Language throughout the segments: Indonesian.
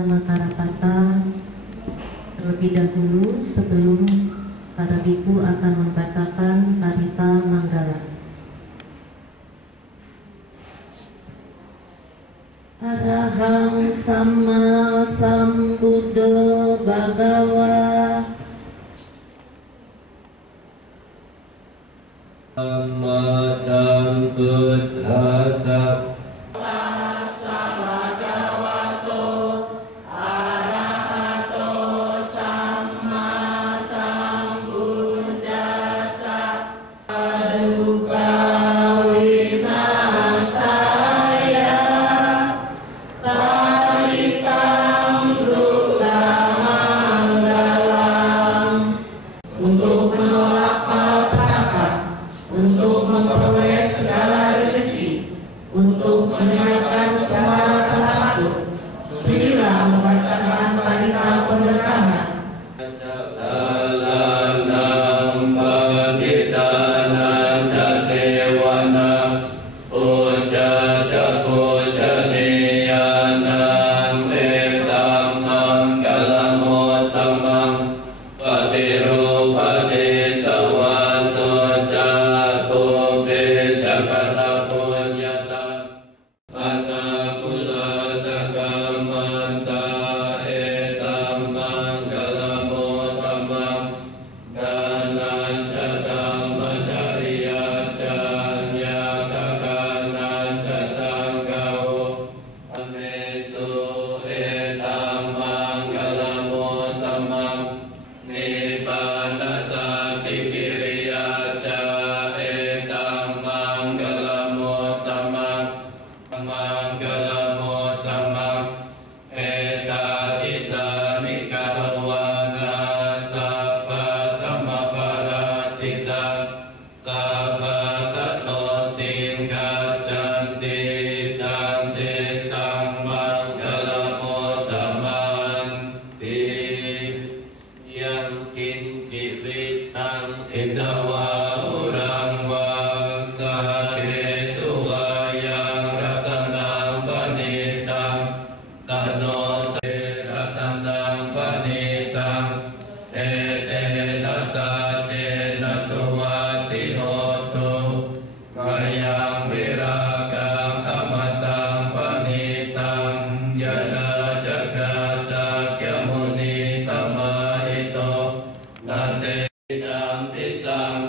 Nama Karapata. Terlebih dahulu sebelum para biku akan membacakan Parita Manggala. Arahang Sama Sambuddha Bhagawa. Sama Sambuddhassa. Sam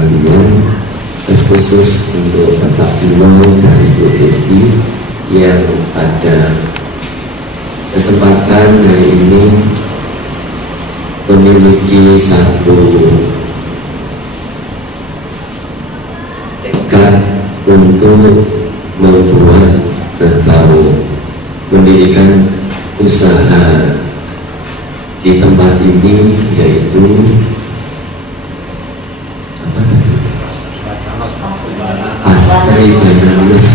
sekalian, terkhusus untuk Bapak Bimo dan Ibu Edi yang pada kesempatan hari ini memiliki satu tekad untuk membuat atau mendirikan usaha di tempat ini, yaitu apa tadi? Pastry Bananus.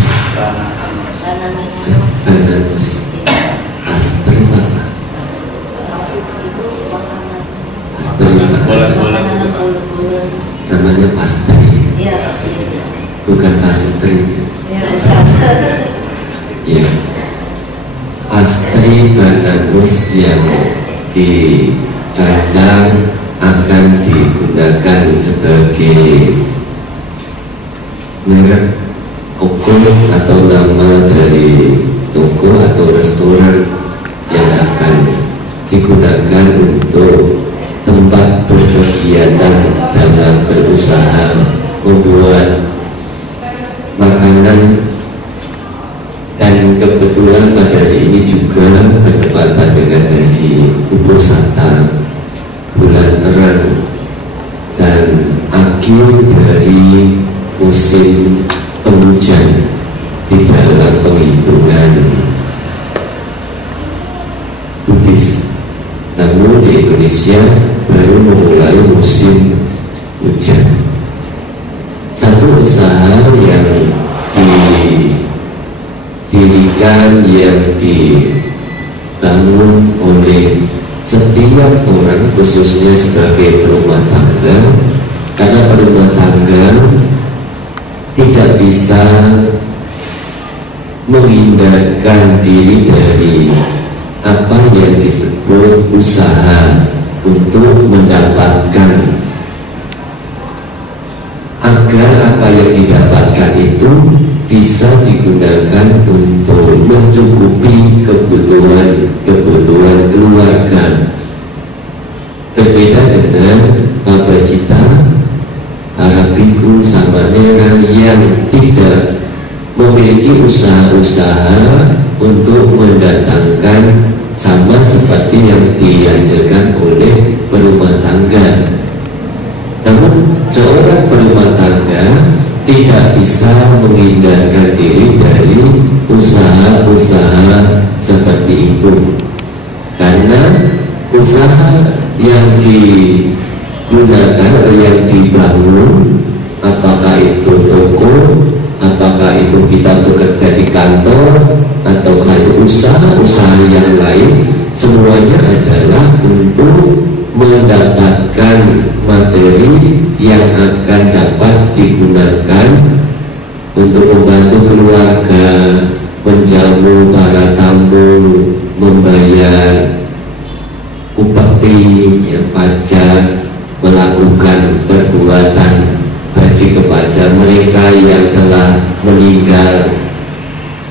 Bananus. Pastry apa? Pastry namanya pastry. Bukan pastry. Ya. Pastry Bananus yang dirancang akan digunakan sebagai merek toko atau nama dari toko atau restoran yang akan digunakan untuk tempat berkegiatan dalam berusaha membuat makanan. Dan kebetulan pada hari ini juga bertepatan dengan hari Uposatha, bulan terang dan akhir dari musim penghujan di dalam penghitungan Buddhis. Namun di Indonesia baru memulai musim hujan. Satu usaha yang didirikan, yang dibangun oleh setiap orang, khususnya sebagai berumah tangga, karena berumah tangga tidak bisa menghindarkan diri dari apa yang disebut usaha untuk mendapatkan, agar apa yang didapatkan itu bisa digunakan untuk mencukupi kebutuhan keluarga. Berbeda dengan Bapak Cita, para biku samanera yang tidak memiliki usaha-usaha untuk mendatangkan sama seperti yang dihasilkan oleh berumah tangga. Namun seorang berumah tangga tidak bisa menghindarkan diri dari usaha-usaha seperti itu, karena usaha yang digunakan atau yang dibangun, apakah itu toko, apakah itu kita bekerja di kantor, ataukah itu usaha-usaha yang lain, semuanya adalah untuk mendapatkan materi yang akan dapat digunakan untuk membantu keluarga, menjamu para tamu, membayar upeti, pajak, melakukan perbuatan haji kepada mereka yang telah meninggal,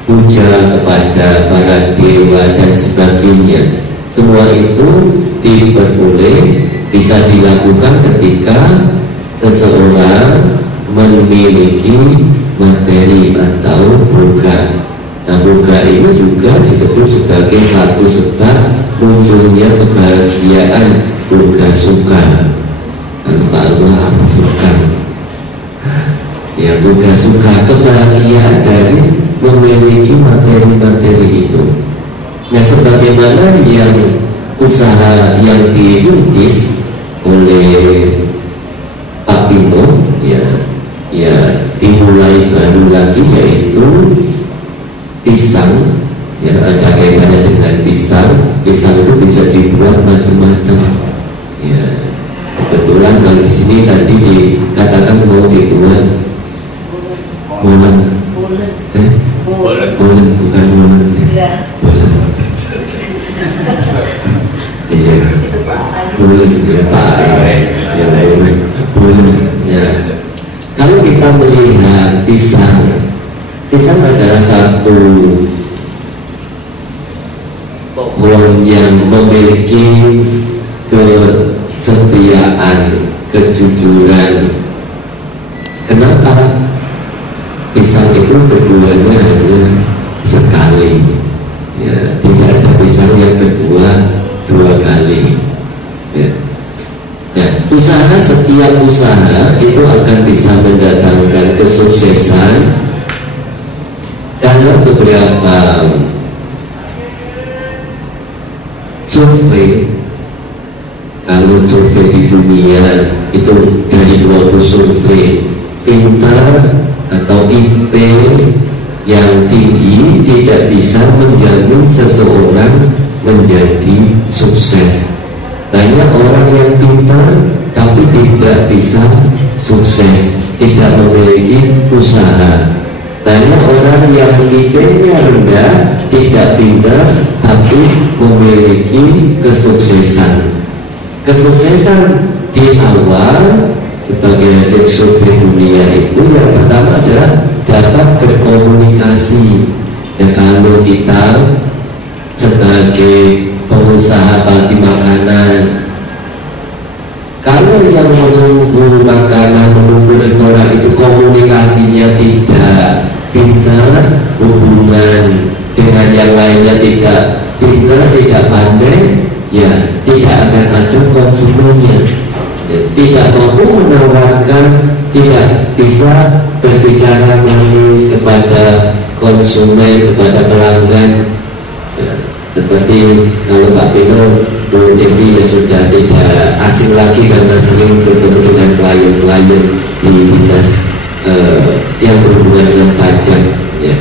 puja kepada para dewa dan sebagainya. Semua itu diperboleh, bisa dilakukan ketika seseorang memiliki materi atau boga. Nah, boga ini juga disebut sebagai satu sebab munculnya kebahagiaan, boga suka. Pak Allah apa suka? Ya, boga suka, kebahagiaan dari memiliki materi-materi itu. Nah, sebagaimana yang usaha yang dirintis oleh Pak Bimo, ya dimulai baru lagi, yaitu pisang. Ya, ada kaitannya dengan pisang. Pisang itu bisa dibuat macam-macam. Ya, kebetulan kalau di sini tadi dikatakan mau dibuat molen. Molen bukan molen. Molen. Iya, boleh juga Pak. Ya, boleh. Ya, kalau kita melihat pisang adalah satu pohon yang memiliki kesetiaan, kejujuran, Kenapa? Pisang itu berbuahnya hanya sekali, ya, tidak ada pisang yang kedua 2 kali, ya. Nah, setiap usaha itu akan bisa mendatangkan kesuksesan dalam beberapa survei. Kalau survei di dunia itu dari 20 survei, pintar atau IP yang tinggi tidak bisa menjamin seseorang menjadi sukses. Banyak orang yang pintar tapi tidak bisa sukses, tidak memiliki usaha. Banyak orang yang IP-nya rendah, tidak pintar tapi memiliki kesuksesan. Kesuksesan di awal sebagai hasil survei dunia itu yang pertama adalah dapat berkomunikasi. Ya, kalau kita sebagai pengusaha bagi makanan, kalau yang menunggu makanan, menunggu restoran itu komunikasinya tidak pintar, hubungan dengan yang lainnya tidak pintar, tidak pandai, ya tidak akan ada konsumennya. Ya, tidak mampu menawarkan, tidak bisa berbicara manis kepada konsumen, kepada pelanggan. Ya, seperti kalau Pak Pino dulu jadi ya sudah tidak asing lagi karena sering bertemu dengan klien-klien di dinas yang berhubungan dengan pajak, ya.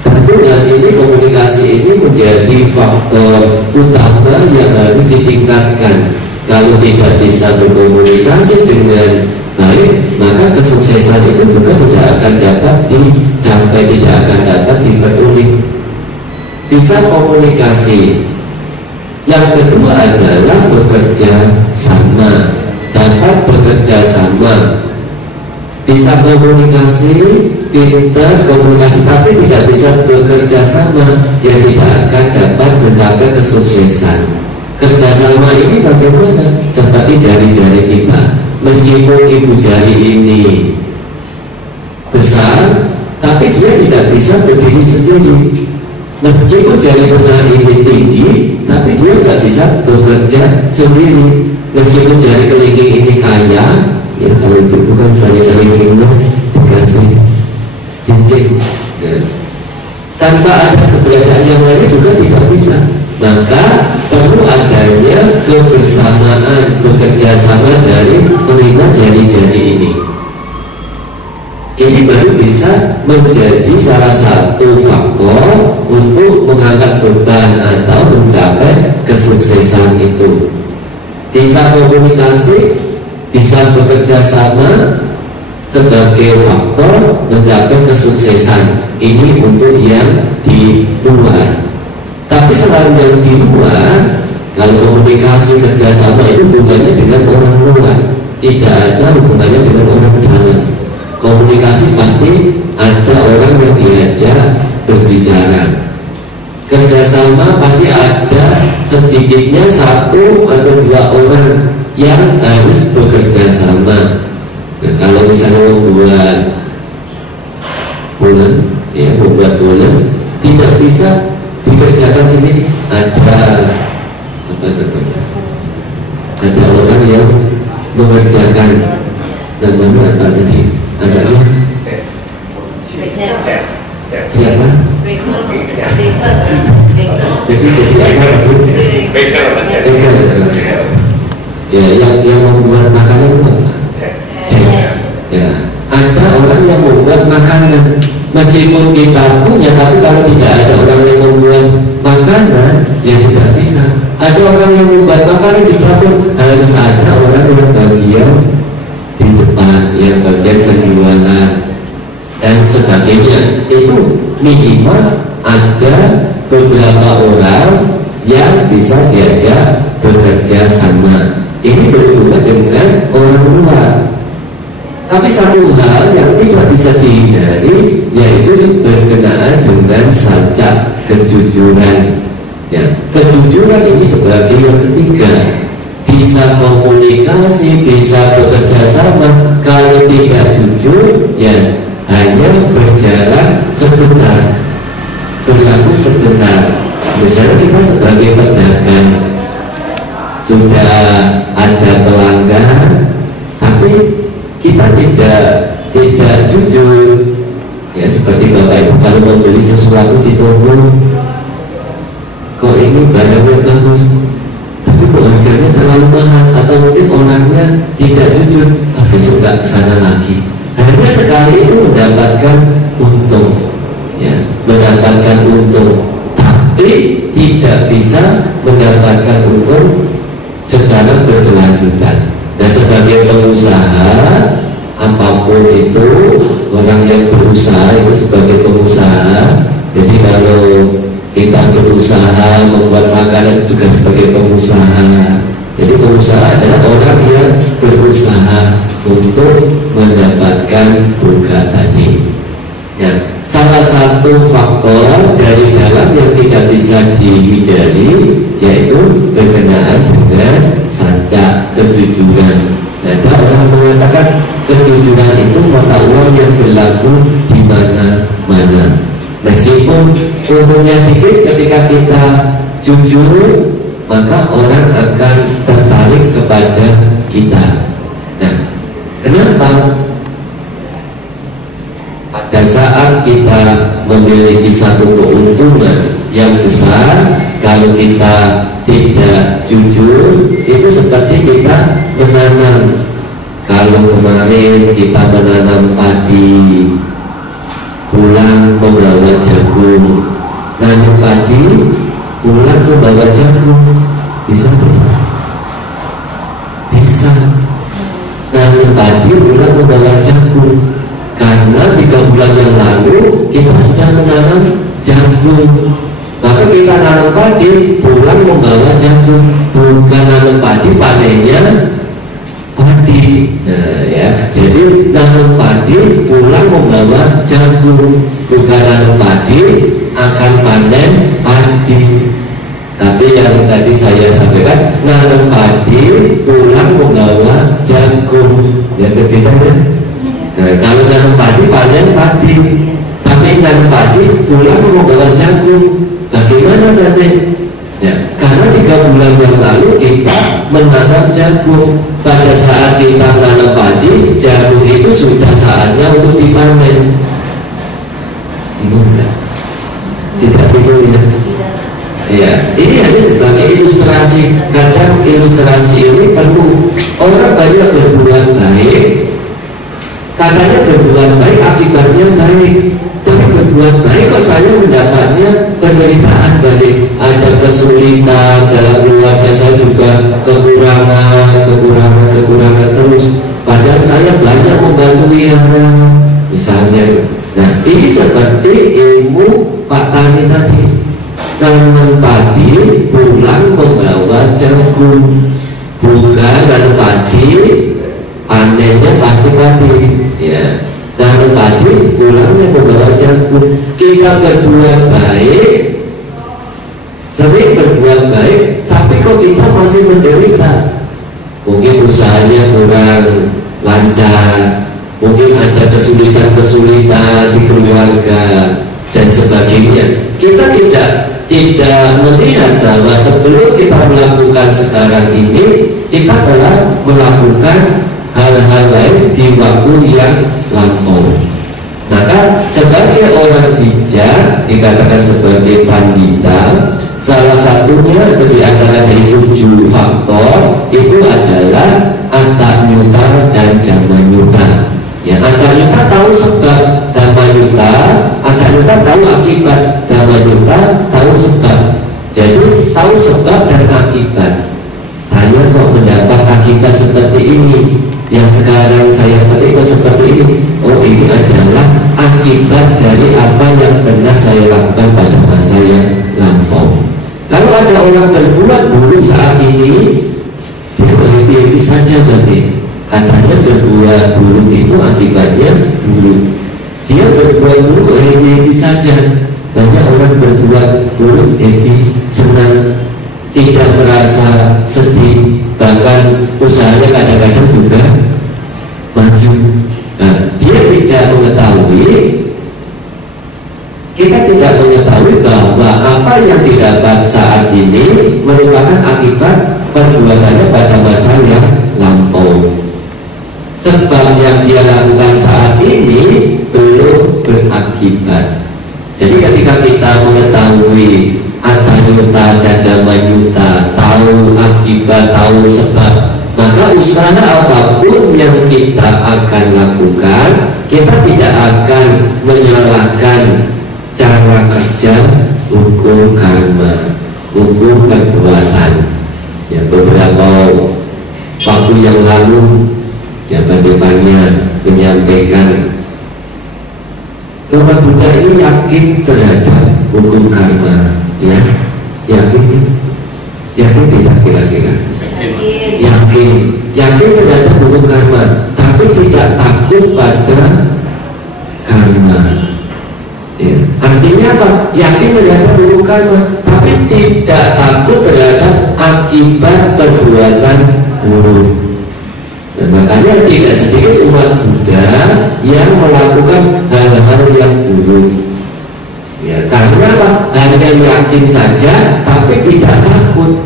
Tentu hal ini, komunikasi ini menjadi faktor utama yang harus ditingkatkan. Kalau tidak bisa berkomunikasi dengan baik, maka kesuksesan itu juga tidak akan dapat dicapai, tidak akan dapat diperoleh. Bisa komunikasi. Yang kedua adalah bekerja sama, dapat bekerja sama. Bisa komunikasi, pintar komunikasi, tapi tidak bisa bekerja sama, ya tidak akan dapat mencapai kesuksesan. Kerjasama ini bagaimana? Seperti jari-jari kita. Meskipun ibu jari ini besar, tapi dia tidak bisa berdiri sendiri. Meskipun jari tengah ini tinggi, tapi dia tidak bisa bekerja sendiri. Meskipun jari kelingking ini kaya, ya kalau ibu kan jari kelingkingnya dikasih cincin, ya. Tanpa ada keberadaan yang lain juga tidak bisa. Maka perlu adanya kebersamaan, bekerja sama dari kelima jari-jari ini. Ini baru bisa menjadi salah satu faktor untuk mengangkat beban atau mencapai kesuksesan itu. Bisa komunikasi, bisa bekerja sama sebagai faktor mencapai kesuksesan. Ini untuk yang di luar. Tapi selain yang di luar, kalau komunikasi kerjasama itu hubungannya dengan orang luar, tidak ada hubungannya dengan orang dalam. Komunikasi pasti ada orang yang diajak berbicara. Kerjasama pasti ada sedikitnya 1 atau 2 orang yang harus bekerja sama. Nah, kalau misalnya membuat bola, ya membuat bola tidak bisa dikerjakan sendiri. Ada apa namanya? Ada orang yang mengerjakan, namanya apa tadi? Ada siapa? Ya, yang membuat makanan itu apa? Ya, ada orang yang membuat makanan. Meskipun kita punya, tapi kalau tidak ada orang yang membuat makanan, ya tidak bisa. Ada orang yang membuat makanan di dapur, harus ada orang yang bagian di depan, yang bagian penjualan dan sebagainya. Itu minimal ada beberapa orang yang bisa diajak bekerja sama. Ini berhubungan dengan orang luar. Tapi satu hal yang tidak bisa dihindari, yaitu berkenaan dengan sajak kejujuran. Ya, kejujuran ini sebagai yang ketiga. Di bisa komunikasi, bisa bekerja sama. Kalau tidak jujur, ya hanya berjalan sebentar, berlaku sebentar. Misalnya kita sebagai pedagang sudah ada pelanggan, tapi kita tidak jujur. Ya seperti Bapak Ibu kalau membeli sesuatu di toko, kok ini barangnya bagus, tapi kok harganya terlalu mahal, atau mungkin orangnya tidak jujur, besok nggak kesana lagi. Hanya sekali itu mendapatkan untung, ya mendapatkan untung, tapi tidak bisa mendapatkan untung secara berkelanjutan. Dan sebagai pengusaha, apapun itu, orang yang berusaha itu sebagai pengusaha. Jadi kalau kita berusaha membuat makanan juga sebagai pengusaha. Jadi pengusaha adalah orang yang berusaha untuk mendapatkan burga tadi. Ya, salah satu faktor dari dalam yang tidak bisa dihindari yaitu berkenaan dengan saja kejujuran. Ada orang mengatakan kejujuran itu mata uang yang berlaku di mana-mana. Meskipun untungnya dikit, ketika kita jujur, maka orang akan tertarik kepada kita. Nah, kenapa? Pada saat kita memiliki satu keuntungan yang besar, kalau kita tidak jujur, itu seperti kita menanam. Kalau kemarin kita menanam padi, pulang membawa jagung, nanam padi, pulang membawa jagung, bisa tidak? Bisa. Nanam padi, pulang membawa jagung, karena 3 bulan yang lalu kita sudah menanam jagung. Maka kita nanam padi, pulang membawa jagung, bukan nanam padi, panennya padi. Nah, ya, jadi nanam padi, pulang membawa jagung, bukan nanam padi, akan panen padi. Tapi yang tadi saya sampaikan, nanam padi, pulang membawa jagung, ya berbeda ya. Nah, kalau nanam padi, panen padi, tapi nanam padi, pulang membawa jagung. Bagaimana nanti? Ya, karena 3 bulan yang lalu kita menanam jagung. Pada saat kita menanam padi, jagung itu sudah saatnya untuk dipanen. Bingung nggak? Tidak bingung ya? Ya, ini hanya sebagai ilustrasi. Kadang ilustrasi ini perlu. Orang banyak berbuat baik, katanya berbuat baik akibatnya baik. Tapi berbuat baik kok saya mendapatnya penderitaan balik. Ada kesulitan dalam keluarga saya juga, kekurangan terus. Padahal saya banyak membantu orang, misalnya. Nah, ini seperti ilmu Pak Tani tadi. Nanam padi, pulang membawa jagung. Bukan nanam padi, panennya pasti padi. Ya. Nanam padi, pulangnya membawa jagung. Kita berbuat baik, sering berbuat baik, tapi kok kita masih menderita. Mungkin usahanya kurang lancar, mungkin ada kesulitan-kesulitan di keluarga dan sebagainya. Kita tidak melihat bahwa sebelum kita melakukan sekarang ini, kita telah melakukan hal-hal lain di waktu yang lampau. Maka sebagai orang bijak, dikatakan sebagai pandita, salah satunya di antara dari 7 faktor itu adalah Antanyuta dan Dhammanyuta. Ya, Antanyuta tahu sebab, Dhammanyuta, Antanyuta tahu akibat, Dhammanyuta tahu sebab. Jadi tahu sebab dan akibat. Saya kok mendapat akibat seperti ini, yang sekarang saya petik kok seperti ini. Oh, ini adalah akibat dari apa yang pernah saya lakukan pada masa yang lampau. Kalau ada orang berbuat buruk saat ini, dia kok happy saja berarti. Katanya berbuat buruk itu akibatnya buruk. Dia berbuat buruk kok happy saja. Banyak orang berbuat buruk happy, senang, tidak merasa sedih. bahkan usahanya kadang-kadang juga maju. Nah, dia tidak mengetahui, kita tidak mengetahui bahwa apa yang didapat saat ini merupakan akibat perbuatannya pada masa yang lampau. Sebab yang dia lakukan saat ini belum berakibat. Jadi ketika kita mengetahui atanyuta dan damanyuta, tahu akibat, tahu sebab, maka usaha apapun yang kita akan lakukan, kita tidak akan menyalahkan cara kerja hukum karma, hukum perbuatan. Ya, beberapa waktu yang lalu jabat-jabatnya menyampaikan umat Buddha ini yakin terhadap hukum karma, ya, yakin tidak kira-kira? Yakin terhadap hukum karma, tapi tidak takut pada karma. Ya. Artinya apa? Yakin terhadap hukum karma, tapi tidak takut terhadap akibat perbuatan buruk. Dan makanya tidak sedikit umat Buddha yang melakukan hal-hal yang buruk. Ya, karena apa? Hanya yakin saja, tapi tidak takut.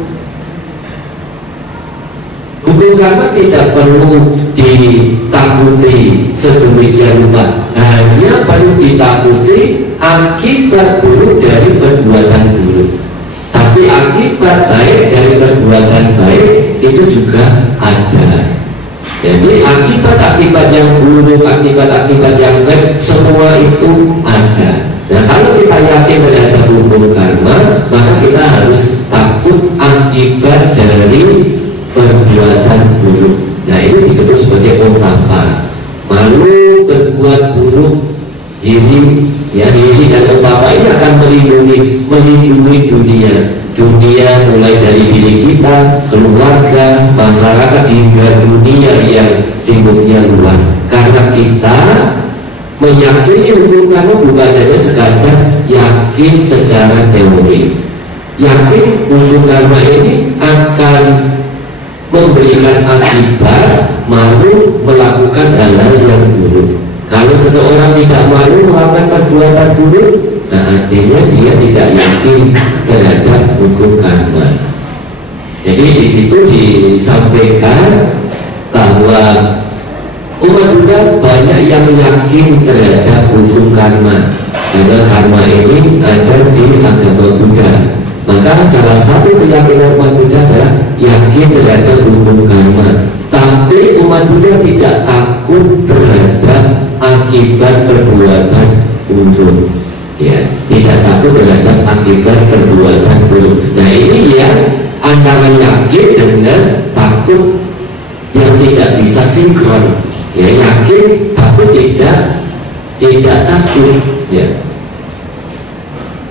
Hukum karma tidak perlu ditakuti sedemikian rupa. Hanya perlu ditakuti akibat buruk dari perbuatan buruk. Tapi akibat baik dari perbuatan baik itu juga ada. Jadi akibat-akibat yang buruk, akibat-akibat yang baik, semua itu ada. Nah, kalau kita yakin terhadap hukum karma, maka kita harus takut akibat dari perbuatan buruk. Nah, ini disebut sebagai otapa. Malu berbuat buruk, diri dan otapa ini akan melindungi dunia mulai dari diri kita, keluarga, masyarakat, hingga dunia yang lingkupnya luas. Karena kita meyakini hukum karma bukan hanya sekadar yakin secara teori, yakin hukum karma ini akan memberikan akibat malu melakukan hal-hal yang buruk. Kalau seseorang tidak malu melakukan perbuatan buruk, nah artinya dia tidak yakin terhadap hukum karma. Jadi di situ disampaikan bahwa umat Buddha banyak yang yakin terhadap hukum karma, karena karma ini ada di agama Buddha. Maka salah satu keyakinan umat Buddha adalah yakin terhadap hukum karma. Tapi umat Buddha tidak takut terhadap akibat perbuatan buruk. Ya, tidak takut terhadap akibat perbuatan buruk. Nah, ini ya antara yakin dengan takut yang tidak bisa sinkron. Ya, yakin tapi tidak takut. Ya.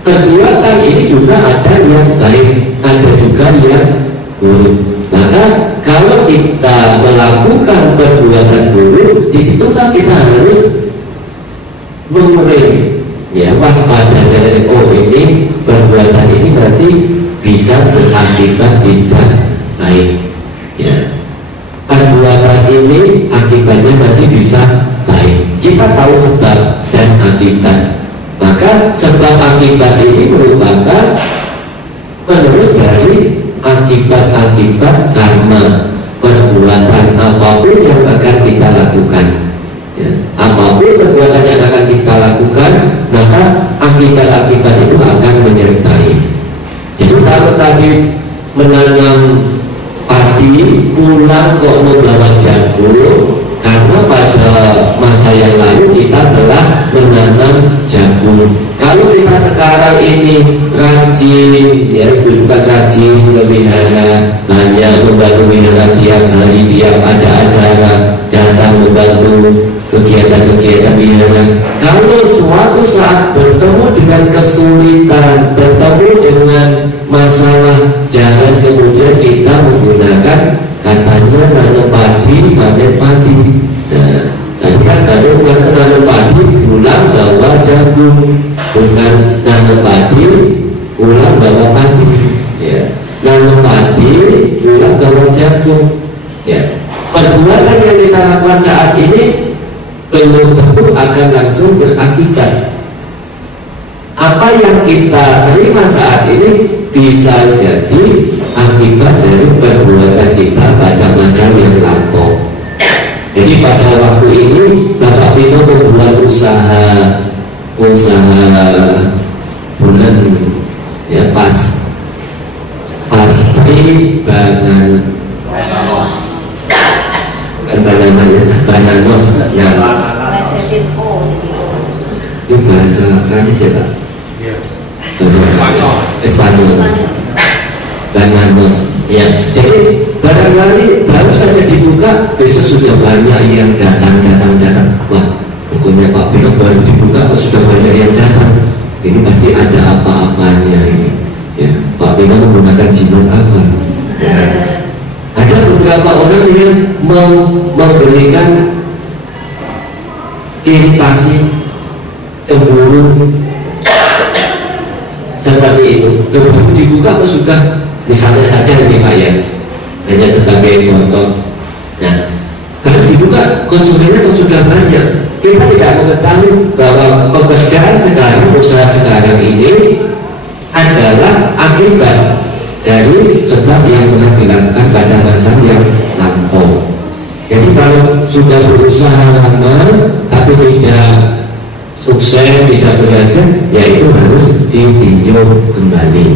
Perbuatan ini juga ada yang baik, ada juga yang buruk. Maka kalau kita melakukan perbuatan buruk, disitulah kita harus mengerem, ya, waspada. Jadi ini perbuatan ini berarti bisa berakibat tidak baik. Ya, perbuatan ini akibatnya nanti bisa baik. Kita tahu sebab dan akibat. Maka sebab akibat ini merupakan penerus dari akibat-akibat karma perbuatan apapun yang akan kita lakukan. Ya, apapun perbuatan yang akan kita lakukan, maka akibat-akibat itu akan menyertai. Jadi kalau tadi menanam padi, pulang kok membawa jagung, karena pada masa yang lalu kita telah menanam jagung. Kalau kita sekarang ini rajin, ya, bukan rajin ke wihara, banyak membantu wihara tiap hari, tiap ada acara datang membantu kegiatan-kegiatan wihara. Kalau suatu saat bertemu dengan kesulitan, bertemu dengan masalah, jangan kemudian kita menggunakan katanya nanam padi, panen padi. Nah, tadi kan kalau nanam padi pulang bawa jagung, bukan nanam padi pulang bawa padi. Ya, nanam padi, gula, gawat jagung. Ya, perbuatan yang kita lakukan saat ini belum tentu akan langsung berakibat. Apa yang kita terima saat ini bisa jadi akibat dari perbuatan kita pada masa yang lampau. Jadi pada waktu ini Bapak Pino membuat usaha bulan ya pastry bananos yang itu bahasa Prancis ya Pak? Espanyol. Bananos ya, jadi barangkali baru saja dibuka besok sudah banyak yang datang. Wah, pokoknya Pak Pino baru dibuka kok sudah banyak yang datang, ini pasti ada apa-apanya ini ya. Pak Pino menggunakan jimat apa ya. Ada beberapa orang yang memberikan iritasi, cemburu seperti itu. Baru dibuka kok sudah, misalnya saja ini Pak ya, hanya sebagai contoh. Nah, baru dibuka konsumennya kok sudah banyak. Kita tidak mengetahui bahwa pekerjaan sekarang, usaha sekarang ini adalah akibat dari sebab yang pernah dilakukan pada masa yang lampau. Jadi kalau sudah berusaha lama tapi tidak sukses, tidak berhasil, ya itu harus ditinjau kembali.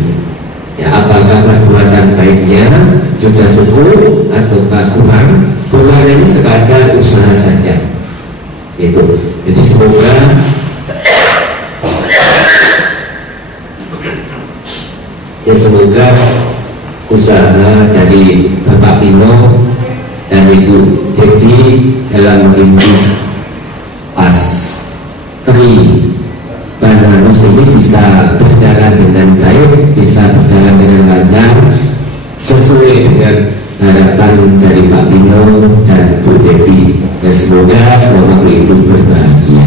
Ya, apakah perbuatan baiknya sudah cukup ataukah kurang? Bukan ini sekadar usaha saja. Itu. Jadi semoga usaha dari Bapak Pino dan Ibu Devi dalam merintis pastry bananos ini bisa berjalan dengan baik, bisa berjalan dengan lancar sesuai dengan harapan dari Pak Pino dan Bu Devi. Dan semoga semua makhluk itu berbahagia.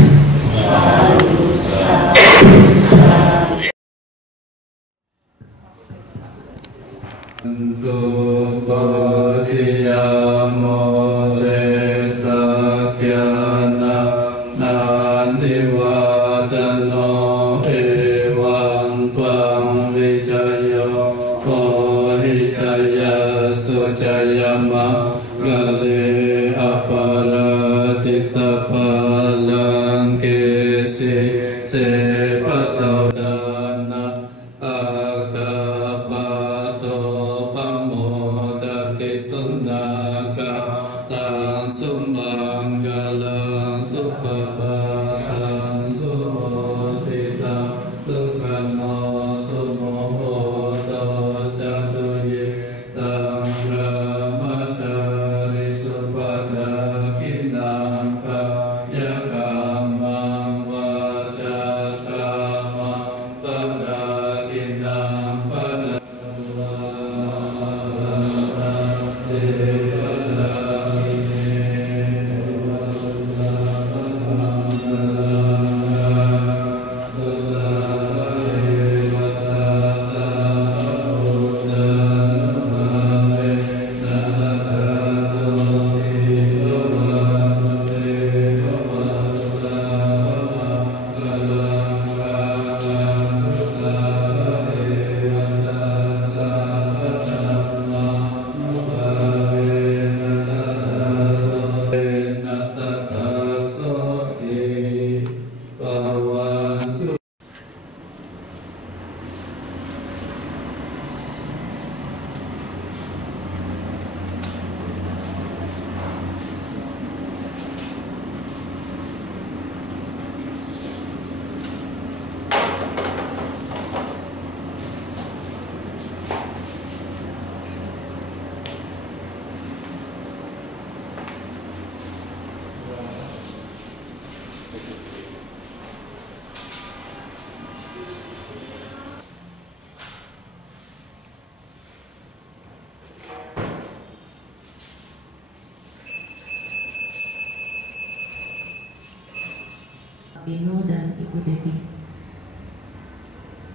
Pino dan Ibu Devi.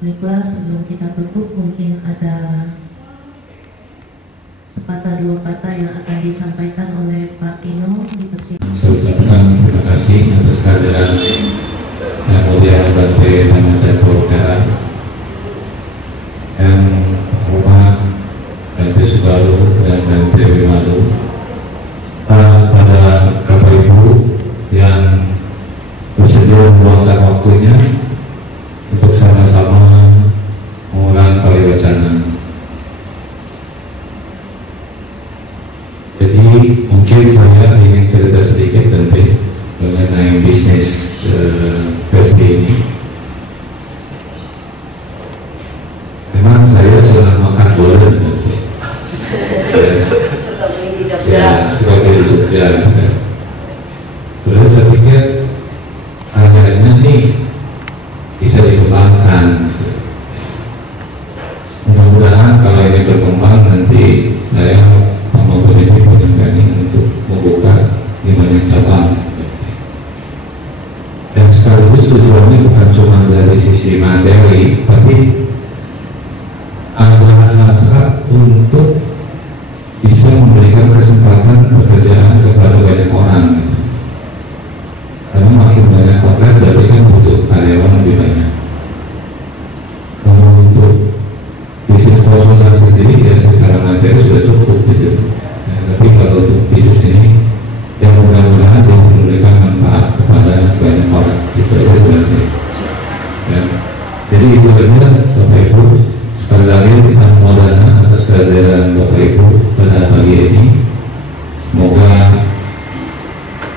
Baiklah, sebelum kita tutup mungkin ada sepatah dua patah yang akan disampaikan oleh Pak Pino dipersilakan. Saya ucapkan terima kasih atas kehadiran Yang Mulia Bante Namajato Kara, yang hormat Bante Subalu dan Bante Wimalu, serta pada Bapak Ibu yang bersedia meluangkan waktunya untuk sama-sama mengulang pariwacana. Jadi mungkin saya ingin cerita sedikit Bante mengenai bisnis PST ini. Memang saya senang makan bolen Bante. Ya, sebagai di Jogja. Terus saya pikir kayaknya nih bisa dikembangkan. Mudah-mudahan kalau ini berkembang nanti saya maupun ini banyak planning untuk membuka di banyak cabang. Dan sekaligus tujuannya bukan cuma dari sisi materi, tapi ada hasrat untuk bisa memberikan kesempatan pekerjaan kepada banyak orang. Karena makin banyak outlet berarti kan butuh karyawan lebih banyak. Kalau untuk bisnis konsultan sendiri ya secara materi sudah cukup gitu. Ya, tapi kalau untuk bisnis ini yang mudah-mudahan bisa memberikan manfaat kepada banyak orang, itu aja sebenarnya. Ya. Jadi itu aja Bapak Ibu. Sekali lagi kita modalnya atas kehadiran Bapak Ibu pada pagi ini. Semoga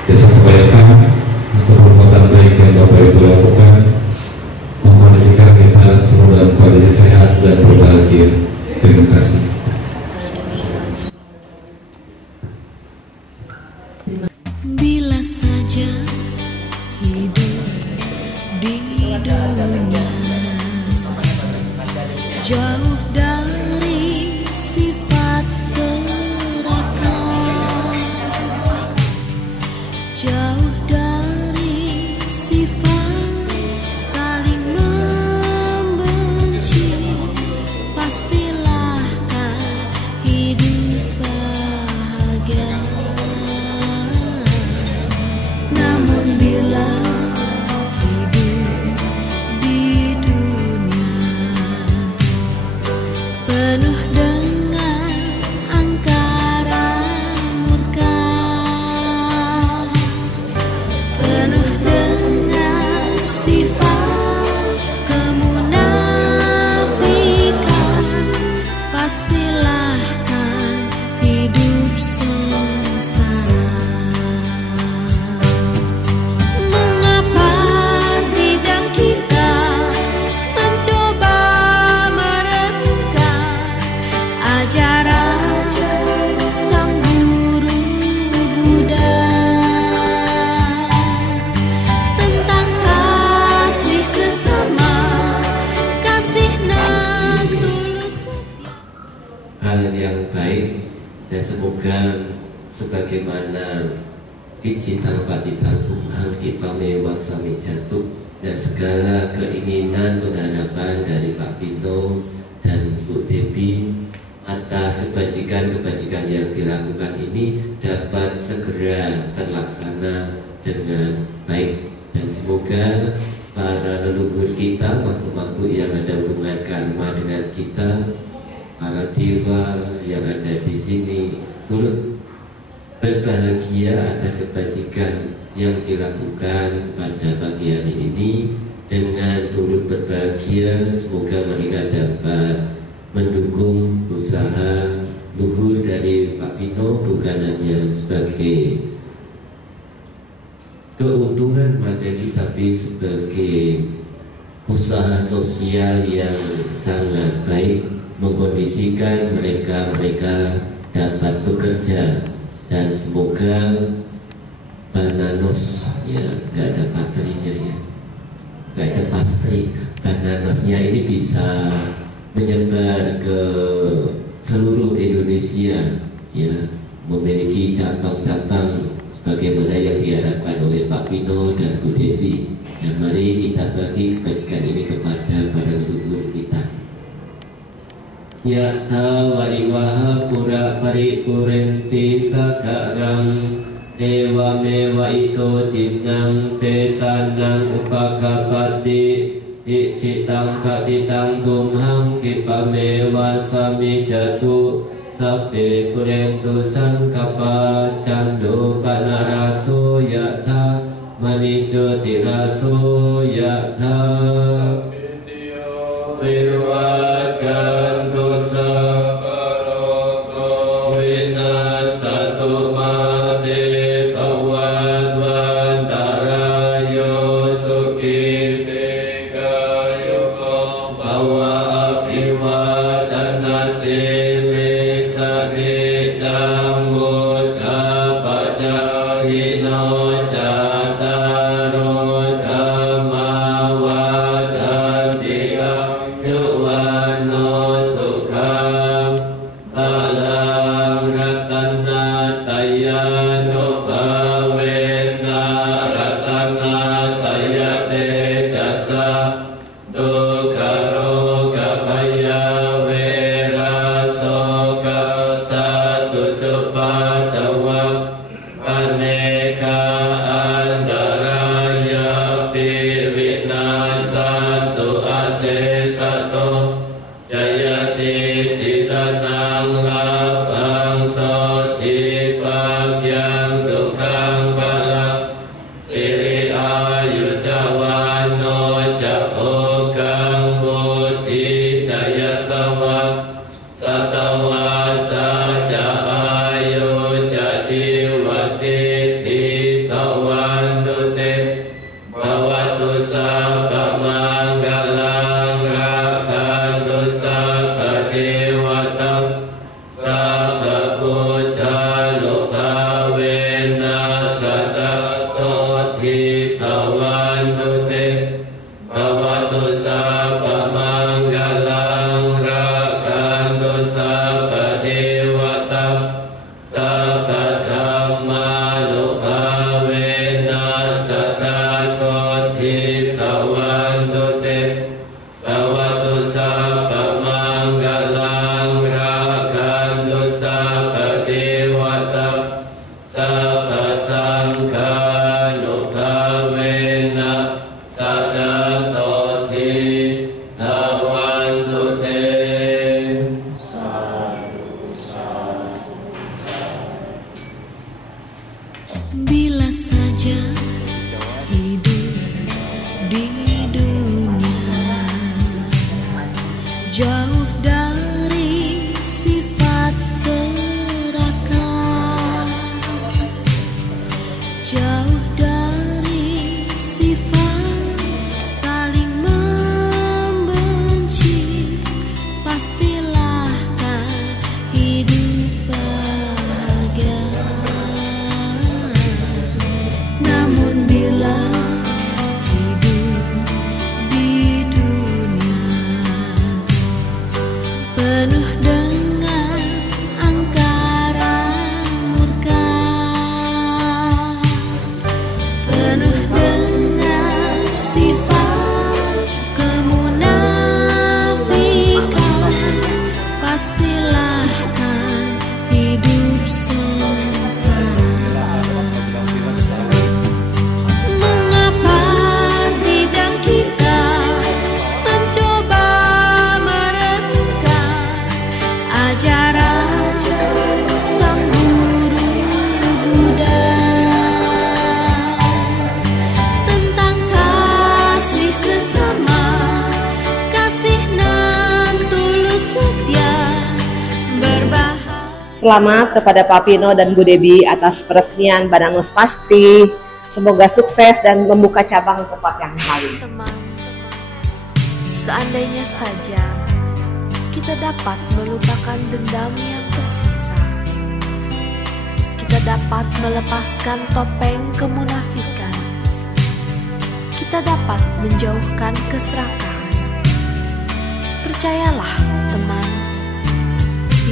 jasa kebaikan atau perbuatan baik yang Bapak Ibu lakukan mengkondisikan kita semua dalam kondisi sehat dan berbahagia. Terima kasih. Bila saja hidup di dunia jauh dari sifat serakah, jauh dari sifat saling membenci, pastilah kan hidup bahagia. Namun bila hidup di dunia penuh dengan angkara murka, penuh dengan sifat kemunafikan, pastilah kan hidup sengsara. Mengapa tidak kita mencoba merenungkan ajaran sang guru Buddha tentang kasih sesama, kasih nan tulus setia. Hal yang baik, dan semoga sebagaimana biji tanpa ditanam hal kita mewah sami jatuh, dan segala keinginan pengharapan dari Pak Pino dan Bu Devi atas kebajikan-kebajikan yang dilakukan ini dapat segera terlaksana dengan baik, dan semoga para leluhur kita, makhluk-makhluk yang ada hubungan karma dengan kita, para dewa yang ada di sini turut berbahagia atas kebajikan yang dilakukan pada pagi hari ini. Dengan turut berbahagia, semoga mereka dapat mendukung usaha luhur dari Pak Pino, bukan hanya sebagai keuntungan materi, tapi sebagai usaha sosial yang sangat baik, mengkondisikan mereka dapat bekerja. Dan semoga bananas ya, nggak ada patrinya ya, nggak ada pastry, bananasnya ini bisa menyebar ke seluruh Indonesia ya, memiliki cabang-cabang sebagaimana yang diharapkan oleh Pak Pino dan Bu Devi. Ya, mari kita bagi kebajikan ini kepada para leluhur kita. Yatha variwaha pura paripurenti sakarang Dewa mewa ito tinang petanang upakapati Icitang katitang tumhang kipamewa sami jatu Sape purentu sangkapa candu panaraso yatha Manijo tiraso yatha Wirwajantu sakaroko winasatu mate kawadwantarayo sukitikayo bawa apiwadana silik sadicang muda pacahino jataro dhammawadantiya Yuwano sukham balang ratana tayano bhavena ratana tayate jasa dukaro gabaya vera soka satu cepatawa aneka andaraya pirina satu ase satu jaya siddhi tanang labang soti bagyang sukhang balang siri ayu jawano japokang buddhi jaya sawa satawa saja ayu jajiwa siddhi tawandute bawatu sabba manggalang rakhantu sabba dewatam sabba buddha nubhavena sata soti bhavandute bhavatu sabba manggalang rakhantu sabba dewatam sabba dhamma nubhavena sata soti bhavandute bhavatu sabba manggalang rakhantu sabba dewatam sabba sangha nubhavena sata soti bhavandute. Bila saja hidup di dunia jauh dari sifat serakah, jauh dari sifat saling membenci, pastilah kan hidup bahagia. Namun bila hidup di dunia penuh dengan angkara murka, penuh dengan sifat kemunafikan, pastilah kan hidup sengsara. Mengapa tidak kita mencoba merenungkan ajaran sang guru Buddha tentang kasih sesama, kasih nan tulus setia, berbahagia. Selamat kepada Pak Pino dan Bu Debi atas peresmian Badan Nuspasti. Semoga sukses dan membuka cabang tempat yang lain. Teman, seandainya saja kita dapat melupakan dendam yang tersisa, kita dapat melepaskan topeng kemunafikan, kita dapat menjauhkan keserakahan. Percayalah teman,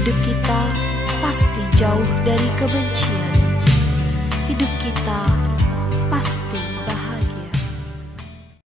hidup kita pasti jauh dari kebencian. Hidup kita pasti